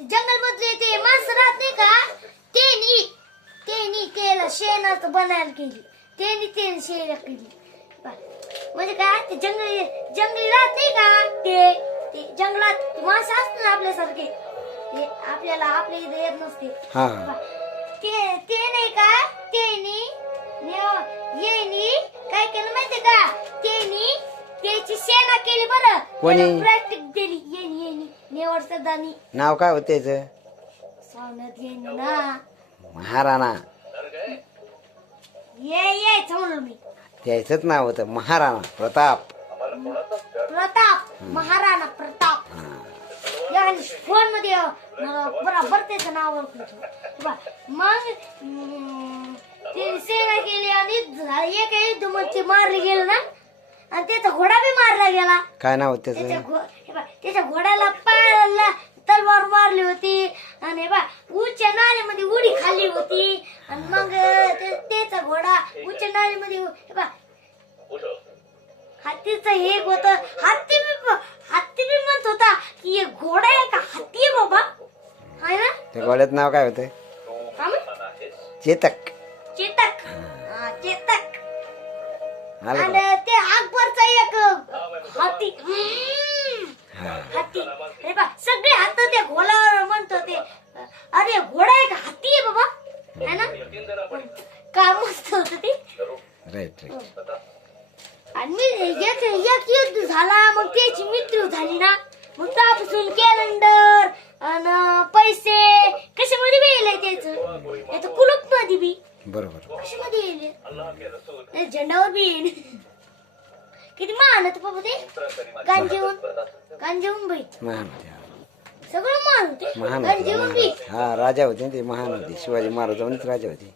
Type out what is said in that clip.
जंगल मधले ते माणसं राहत नाही का त्याला शेणात बनायला केली त्याने शेण केली म्हणजे काय ते जंगली राहत नाही का ते जंगलात माणसं असतात ना आपल्यासारखे ते आपल्याला आपल्या इथे येत नसते ते नाही का येनी काय केलं माहितीये का त्याची सेना केली बरं प्रॅक्टिस दिली येनी नेवर सदानी नाव काय होत त्याचं सोन्यात येणी ना महाराणा ये म्हणलं मी त्याचंच नाव होतं महाराणा प्रताप महाराणा प्रताप याने फोन मध्ये बरोबर त्याचं नाव ओळखलं मग ते सेना केली आणि एक युद्ध मारले गेलं ना आणि त्याचा घोडा बी मारला गेला काय नाव होत त्याचं त्याच्या घोड्याला पायाला तलवार मारली होती आणि उच्च नाल्यामध्ये उडी खाल्ली होती आणि मग त्याचा घोडा उच्च नाल्यामध्ये हत्तीचं एक होत हत्ती बी म्हणत होता की हे घोडा आहे का हत्ती आहे बाबा आहे ना त्या घोड्याचं नाव काय होतं चेतक आणि ते अकबरचा एक हत्ती सगळे हात त्या घोड्यावर म्हणत होते अरे घोडा आहे का हत्ती आहे बाबा है ना काय मस्त होत ते राईट आणि एक युद्ध झाला मग त्याची मृत्यू झाली ना मग त्यापासून कॅलेंडर आणि पैसे कशामध्ये येईल त्याचं कुलूप मध्ये बी बरोबर कशामध्ये येईल झेंडावर बी येईल किती महान होत बाबा ते गांजेऊन बाई महान सगळं महान होते गांजेऊन बी हा राजा होते ते महान होते शिवाजी महाराजांनीच राजा होते